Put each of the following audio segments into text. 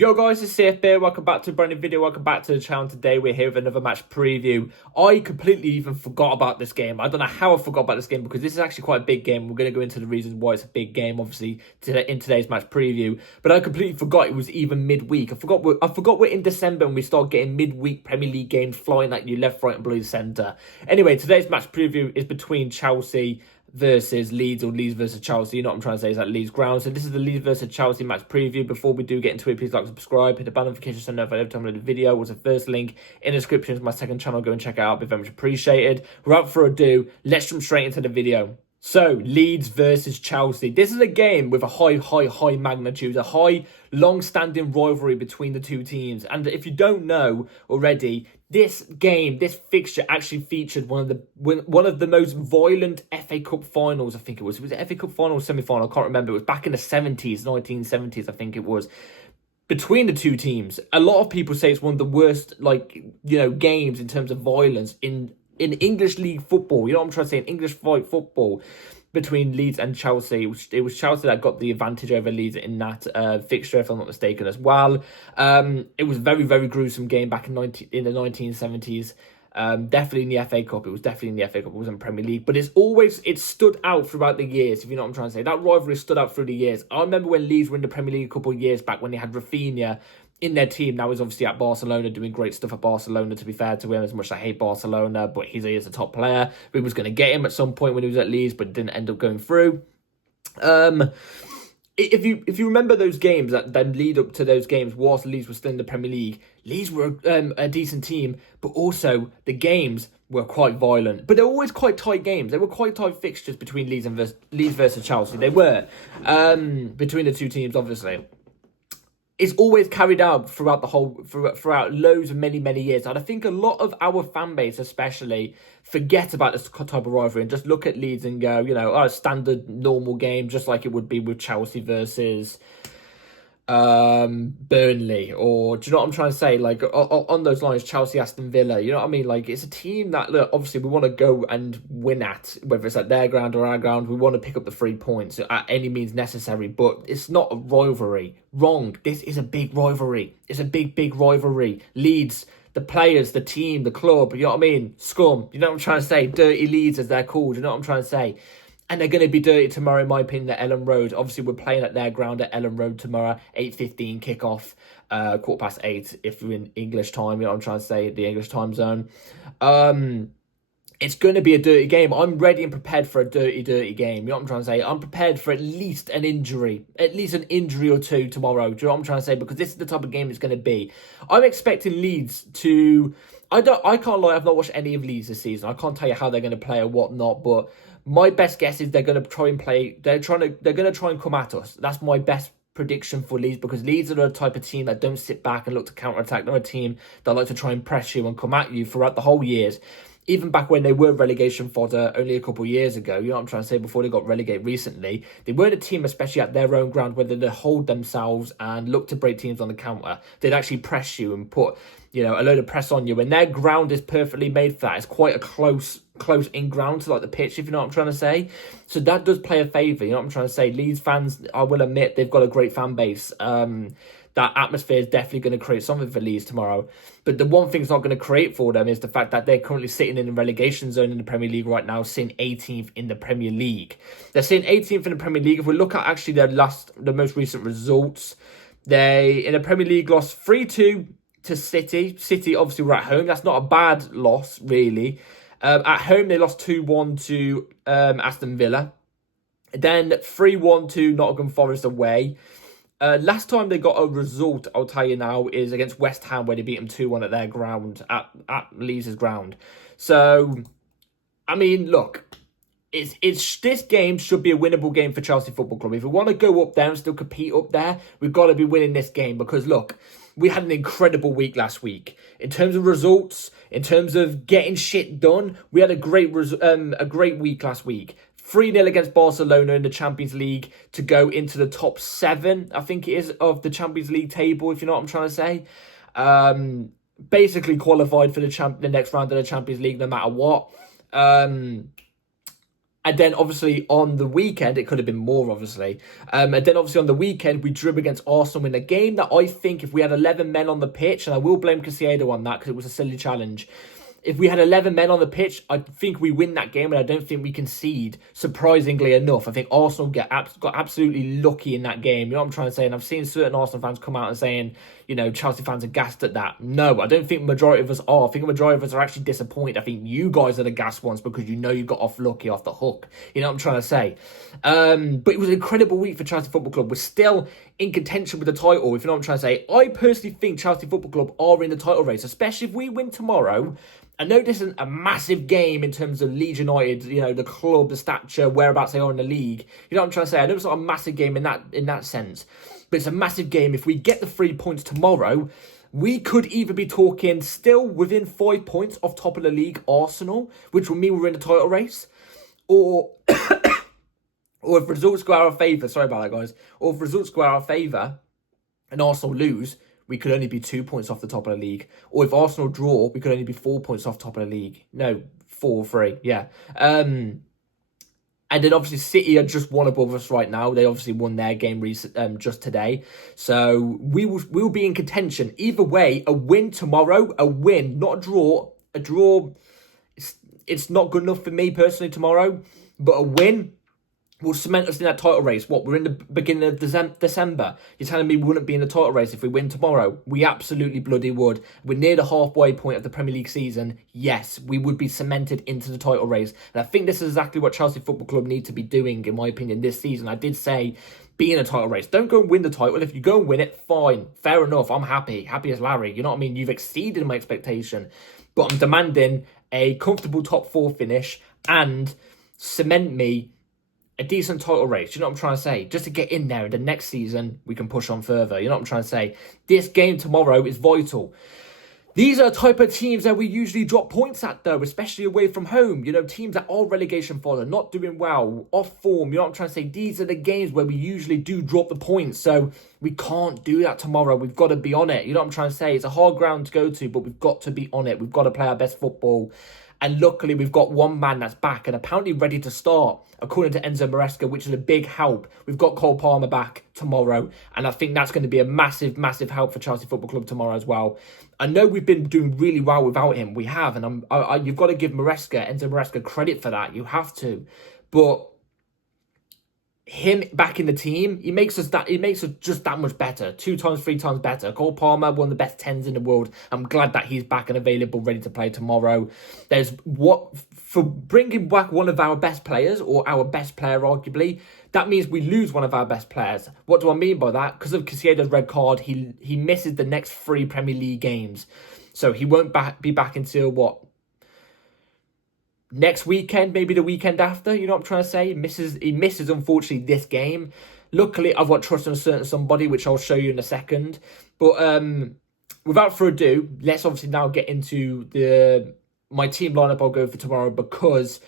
Yo guys, it's CFB. Welcome back to a brand new video. Welcome back to the channel. Today we're here with another match preview. I completely even forgot about this game. I don't know how I forgot about this game because this is actually quite a big game. We're going to go into the reasons why it's a big game, obviously, in today's match preview. But I completely forgot it was even midweek. I forgot we're in December and we start getting midweek Premier League games flying at you left, right and blue centre. Anyway, today's match preview is between Chelsea versus Leeds, or Leeds versus Chelsea. You know what I'm trying to say, is at Leeds ground. So this is the Leeds versus Chelsea match preview. Before we do get into it, please like, subscribe, hit the bell notification so notified every time I do a video. Was the first link in the description is my second channel. Go and check it out. It'd be very much appreciated. Without further ado, let's jump straight into the video. So, Leeds versus Chelsea. This is a game with a high magnitude, a high, long-standing rivalry between the two teams. And if you don't know already, this fixture actually featured one of the most violent FA Cup finals, I think it was. Was it FA Cup final or semi-final? I can't remember. It was back in the 70s, 1970s, I think it was. Between the two teams, a lot of people say it's one of the worst, games in terms of violence in English league football. You know what I'm trying to say? In English football between Leeds and Chelsea. It was Chelsea that got the advantage over Leeds in that fixture, if I'm not mistaken, as well. It was a very, very gruesome game back in the 1970s. Definitely in the FA Cup. It was definitely in the FA Cup. It wasn't Premier League. But it stood out throughout the years, if you know what I'm trying to say. That rivalry stood out through the years. I remember when Leeds were in the Premier League a couple of years back when they had Rafinha in their team. Now he's obviously at Barcelona doing great stuff at Barcelona, to be fair to him, as much as I hate Barcelona, but he is a top player. We was going to get him at some point when he was at Leeds, but didn't end up going through. If you remember those games that then lead up to those games, whilst Leeds were still in the Premier League, Leeds were a decent team, but also the games were quite violent. But they were always quite tight games. They were quite tight fixtures between Leeds versus Chelsea. They were between the two teams, obviously. It's always carried out throughout loads of many years. And I think a lot of our fan base especially forget about this type of rivalry and just look at Leeds and go, a standard normal game, just like it would be with Chelsea versus Burnley, or do you know what I'm trying to say? Like on those lines, Chelsea, Aston Villa, you know what I mean? Like it's a team that, look, obviously we want to go and win at, whether it's at their ground or our ground. We want to pick up the 3 points at any means necessary, but it's not a rivalry. Wrong. This is a big rivalry. It's a big rivalry. Leeds, the players, the team, the club, you know what I mean? Scum. You know what I'm trying to say? Dirty Leeds, as they're called. You know what I'm trying to say? And they're going to be dirty tomorrow, in my opinion, at Ellen Road. Obviously, we're playing at their ground at Ellen Road tomorrow, 8:15 kickoff, 8:15 if you're in English time. You know what I'm trying to say, the English time zone. It's going to be a dirty game. I'm ready and prepared for a dirty game. You know what I'm trying to say? I'm prepared for at least an injury or two tomorrow. Do you know what I'm trying to say? Because this is the type of game it's going to be. I'm expecting Leeds to... I can't lie, I've not watched any of Leeds this season. I can't tell you how they're going to play or whatnot, but my best guess is they're going to try and play. They're going to try and come at us. That's my best prediction for Leeds, because Leeds are the type of team that don't sit back and look to counter-attack. They're a team that like to try and press you and come at you throughout the whole years. Even back when they were relegation fodder only a couple of years ago, you know what I'm trying to say, before they got relegated recently, they weren't a team, especially at their own ground, where they'd hold themselves and look to break teams on the counter. They'd actually press you and put, a load of press on you. And their ground is perfectly made for that. It's quite a close in ground to like the pitch, if you know what I'm trying to say. So that does play a favour, you know what I'm trying to say. Leeds fans, I will admit, they've got a great fan base. That atmosphere is definitely going to create something for Leeds tomorrow. But the one thing it's not going to create for them is the fact that they're currently sitting in the relegation zone in the Premier League right now, sitting 18th in the Premier League. They're sitting 18th in the Premier League. If we look at actually the most recent results, they, in the Premier League, lost 3-2 to City. City, obviously, were at home. That's not a bad loss, really. At home, they lost 2-1 to Aston Villa. Then 3-1 to Nottingham Forest away. Last time they got a result, I'll tell you now, is against West Ham, where they beat them 2-1 at their ground, at Leeds' ground. So, I mean, look, this game should be a winnable game for Chelsea Football Club. If we want to go up there and still compete up there, we've got to be winning this game, because, look, we had an incredible week last week. In terms of results, in terms of getting shit done, we had a great week last week. 3-0 against Barcelona in the Champions League to go into the top 7, I think it is, of the Champions League table, if you know what I'm trying to say. Basically qualified for the next round of the Champions League no matter what. And then obviously on the weekend, it could have been more, obviously. And then obviously on the weekend, we drew against Arsenal in a game that I think if we had 11 men on the pitch, and I will blame Casiedo on that because it was a silly challenge. If we had 11 men on the pitch, I think we win that game, and I don't think we concede, surprisingly enough. I think Arsenal got absolutely lucky in that game. You know what I'm trying to say? And I've seen certain Arsenal fans come out and saying, you know, Chelsea fans are gassed at that. No, I don't think the majority of us are. I think the majority of us are actually disappointed. I think you guys are the gassed ones because you know you got off lucky off the hook. You know what I'm trying to say? But it was an incredible week for Chelsea Football Club. We're still in contention with the title, if you know what I'm trying to say. I personally think Chelsea Football Club are in the title race, especially if we win tomorrow. I know this isn't a massive game in terms of Leeds United, you know, the club, the stature, whereabouts they are in the league. You know what I'm trying to say? I know it's not a massive game in that sense, but it's a massive game. If we get the 3 points tomorrow, we could either be talking still within 5 points off top of the league, Arsenal, which would mean we're in the title race, or or if results go our favour, sorry about that, guys, or if results go our favour and Arsenal lose, we could only be 2 points off the top of the league. Or if Arsenal draw, we could only be 4 points off top of the league. No, 4 or 3, yeah. And then obviously City are just one above us right now. They obviously won their game just today. So we will be in contention. Either way, a win tomorrow, a win, not a draw. A draw, it's not good enough for me personally tomorrow. But a win will cement us in that title race. What, we're in the beginning of December. You're telling me we wouldn't be in the title race if we win tomorrow? We absolutely bloody would. We're near the halfway point of the Premier League season. Yes, we would be cemented into the title race. And I think this is exactly what Chelsea Football Club need to be doing, in my opinion, this season. I did say be in a title race. Don't go and win the title. If you go and win it, fine. Fair enough. I'm happy. Happy as Larry. You know what I mean? You've exceeded my expectation. But I'm demanding a comfortable top 4 finish and cement me a decent title race. You know what I'm trying to say? Just to get in there, and the next season we can push on further. You know what I'm trying to say? This game tomorrow is vital. These are the type of teams that we usually drop points at, though, especially away from home. You know, teams that are relegation fodder, not doing well, off form. You know what I'm trying to say? These are the games where we usually do drop the points. So we can't do that tomorrow. We've got to be on it. You know what I'm trying to say? It's a hard ground to go to, but we've got to be on it. We've got to play our best football. And luckily, we've got one man that's back and apparently ready to start, according to Enzo Maresca, which is a big help. We've got Cole Palmer back tomorrow, and I think that's going to be a massive, massive help for Chelsea Football Club tomorrow as well. I know we've been doing really well without him. We have, and you've got to give Enzo Maresca, credit for that. You have to. But him back in the team, he makes us just that much better. 2 times, 3 times better. Cole Palmer, one of the best 10s in the world. I'm glad that he's back and available, ready to play tomorrow. For bringing back one of our best players, or our best player arguably, that means we lose one of our best players. What do I mean by that? Because of Casiedo's red card, he misses the next 3 Premier League games. So he won't be back until what? Next weekend, maybe the weekend after, you know what I'm trying to say? He misses, unfortunately, this game. Luckily, I've got trust in a certain somebody, which I'll show you in a second. But without further ado, let's obviously now get into my team lineup I'll go for tomorrow, because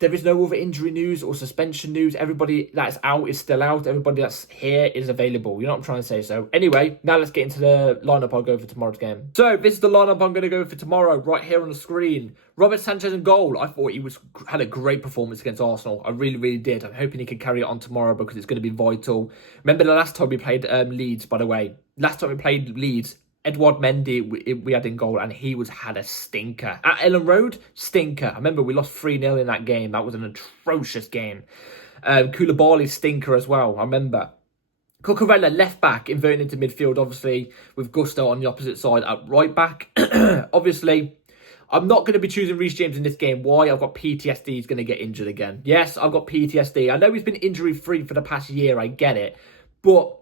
there is no other injury news or suspension news. Everybody that's out is still out. Everybody that's here is available. You know what I'm trying to say? So anyway, now let's get into the lineup I'll go for tomorrow's game. So this is the lineup I'm going to go for tomorrow, right here on the screen. Robert Sanchez in goal. I thought he had a great performance against Arsenal. I really, really did. I'm hoping he can carry it on tomorrow, because it's going to be vital. Remember the last time we played Leeds, by the way. Last time we played Leeds, Edouard Mendy, we had in goal, and he had a stinker. At Ellen Road, stinker. I remember we lost 3-0 in that game. That was an atrocious game. Koulibaly, stinker as well, I remember. Cucurella, left back, inverting into midfield, obviously, with Gusto on the opposite side at right back. Obviously, I'm not going to be choosing Reece James in this game. Why? I've got PTSD. He's going to get injured again. Yes, I've got PTSD. I know he's been injury-free for the past year. I get it. But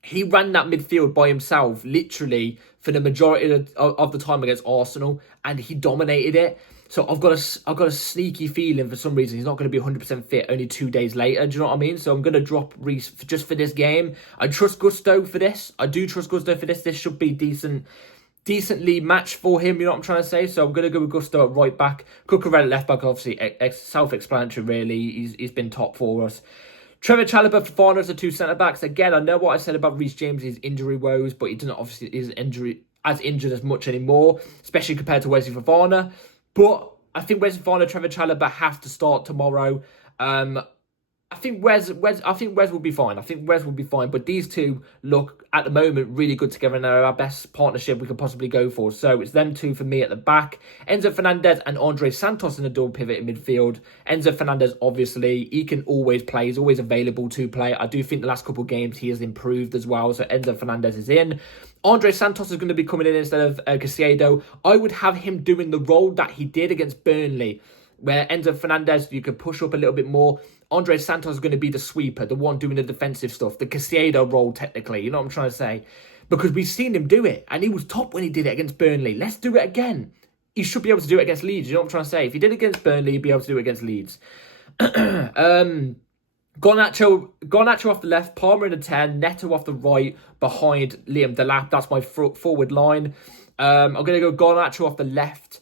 he ran that midfield by himself, literally, for the majority of the time against Arsenal, and he dominated it. So I've got a sneaky feeling for some reason he's not going to be 100% fit only 2 days later. Do you know what I mean? So I'm going to drop Reece just for this game. I trust Gusto for this. I do trust Gusto for this. This should be decently matched for him, you know what I'm trying to say? So I'm going to go with Gusto at right back. Cucurella left back, obviously, self-explanatory, really. He's been top for us. Trevor Chalobah, Fofana as the 2 centre-backs. Again, I know what I said about Reece James' injury woes, but he doesn't obviously is injured as much anymore, especially compared to Wesley Fofana. But I think Wes Varner, Trevor Chalobah have to start tomorrow. I think Wes will be fine. I think Wes will be fine. But these two look at the moment really good together, and they're our best partnership we could possibly go for. So it's them two for me at the back. Enzo Fernandez and Andre Santos in the double pivot in midfield. Enzo Fernandez, obviously, he can always play. He's always available to play. I do think the last couple of games he has improved as well. So Enzo Fernandez is in. Andre Santos is going to be coming in instead of Caicedo. I would have him doing the role that he did against Burnley, where Enzo Fernandez, you could push up a little bit more. Andre Santos is going to be the sweeper, the one doing the defensive stuff, the Caicedo role, technically. You know what I'm trying to say? Because we've seen him do it, and he was top when he did it against Burnley. Let's do it again. He should be able to do it against Leeds. You know what I'm trying to say? If he did it against Burnley, he'd be able to do it against Leeds. Garnacho off the left, Palmer in the 10, Neto off the right, behind Liam Delap. That's my forward line. I'm going to go Garnacho off the left.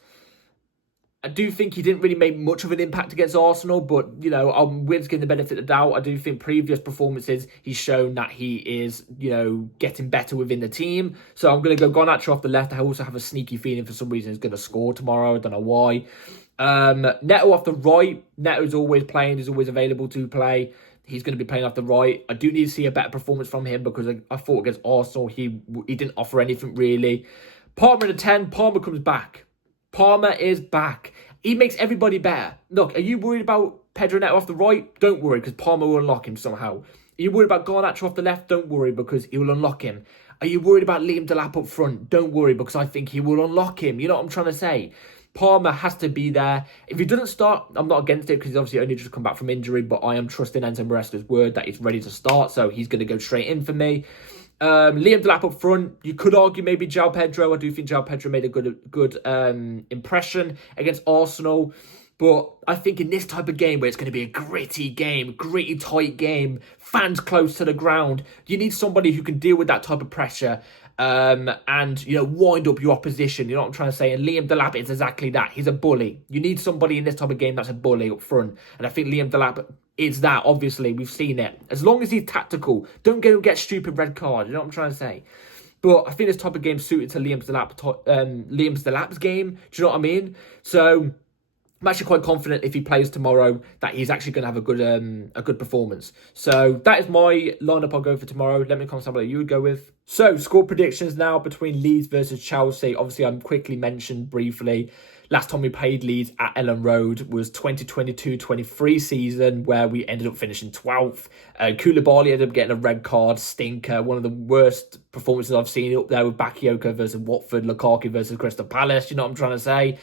I do think he didn't really make much of an impact against Arsenal, but, you know, I'm willing to give him the benefit of the doubt. I do think previous performances, he's shown that he is, you know, getting better within the team. So I'm going to go Garnacho off the left. I also have a sneaky feeling for some reason he's going to score tomorrow. I don't know why. Neto off the right. Neto's always playing. He's always available to play. He's going to be playing off the right. I do need to see a better performance from him because I thought against Arsenal, he didn't offer anything really. Palmer in the 10. Palmer comes back. Palmer is back. He makes everybody better. Look, are you worried about Pedro Neto off the right? Don't worry, because Palmer will unlock him somehow. Are you worried about Garnacho off the left? Don't worry, because he will unlock him. Are you worried about Liam Delap up front? Don't worry, because I think he will unlock him. You know what I'm trying to say? Palmer has to be there. If he doesn't start, I'm not against it, because he's obviously only just come back from injury, but I am trusting Enzo Maresca's word that he's ready to start, so he's going to go straight in for me. Liam Delap up front. You could argue maybe João Pedro. I do think João Pedro made a good impression against Arsenal. But I think in this type of game where it's going to be a gritty game, gritty tight game, fans close to the ground, you need somebody who can deal with that type of pressure and, you know, wind up your opposition. You know what I'm trying to say? And Liam Delap is exactly that. He's a bully. You need somebody in this type of game that's a bully up front. And I think Liam Delap is that, obviously. We've seen it. As long as he's tactical, don't go and get stupid red cards. You know what I'm trying to say? But I think this type of game suited to Liam Delap's game. Do you know what I mean? So I'm actually quite confident if he plays tomorrow that he's actually going to have a good performance. So that is my lineup I'll go for tomorrow. Let me know what you would go with. So score predictions now between Leeds versus Chelsea. Obviously, I'm quickly mentioned briefly. Last time we played Leeds at Ellen Road was 2022-23 season, where we ended up finishing 12th. Koulibaly ended up getting a red card, stinker. One of the worst performances I've seen up there with Bakayoko versus Watford, Lukaku versus Crystal Palace. You know what I'm trying to say?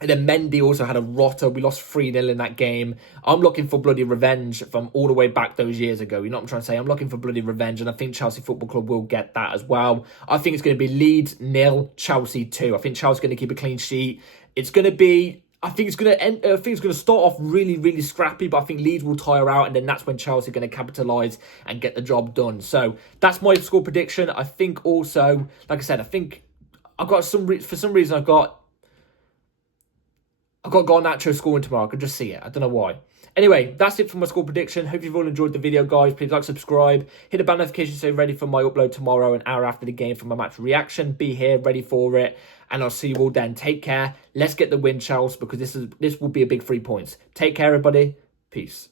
And then Mendy also had a rotter. We lost 3-0 in that game. I'm looking for bloody revenge from all the way back those years ago. You know what I'm trying to say? I'm looking for bloody revenge, and I think Chelsea Football Club will get that as well. I think it's going to be Leeds 0, Chelsea 2. I think Chelsea's going to keep a clean sheet. It's going to be... I think it's going to start off really, really scrappy, but I think Leeds will tire out, and then that's when Chelsea are going to capitalise and get the job done. So that's my score prediction. I think also, like I said, I think I've got for some reason I've got Garnacho scoring tomorrow. I could just see it. I don't know why. Anyway, that's it for my score prediction. Hope you've all enjoyed the video, guys. Please like, subscribe. Hit the bell notification so you're ready for my upload tomorrow, an hour after the game, for my match reaction. Be here, ready for it. And I'll see you all then. Take care. Let's get the win, Chelsea, because this will be a big 3 points. Take care, everybody. Peace.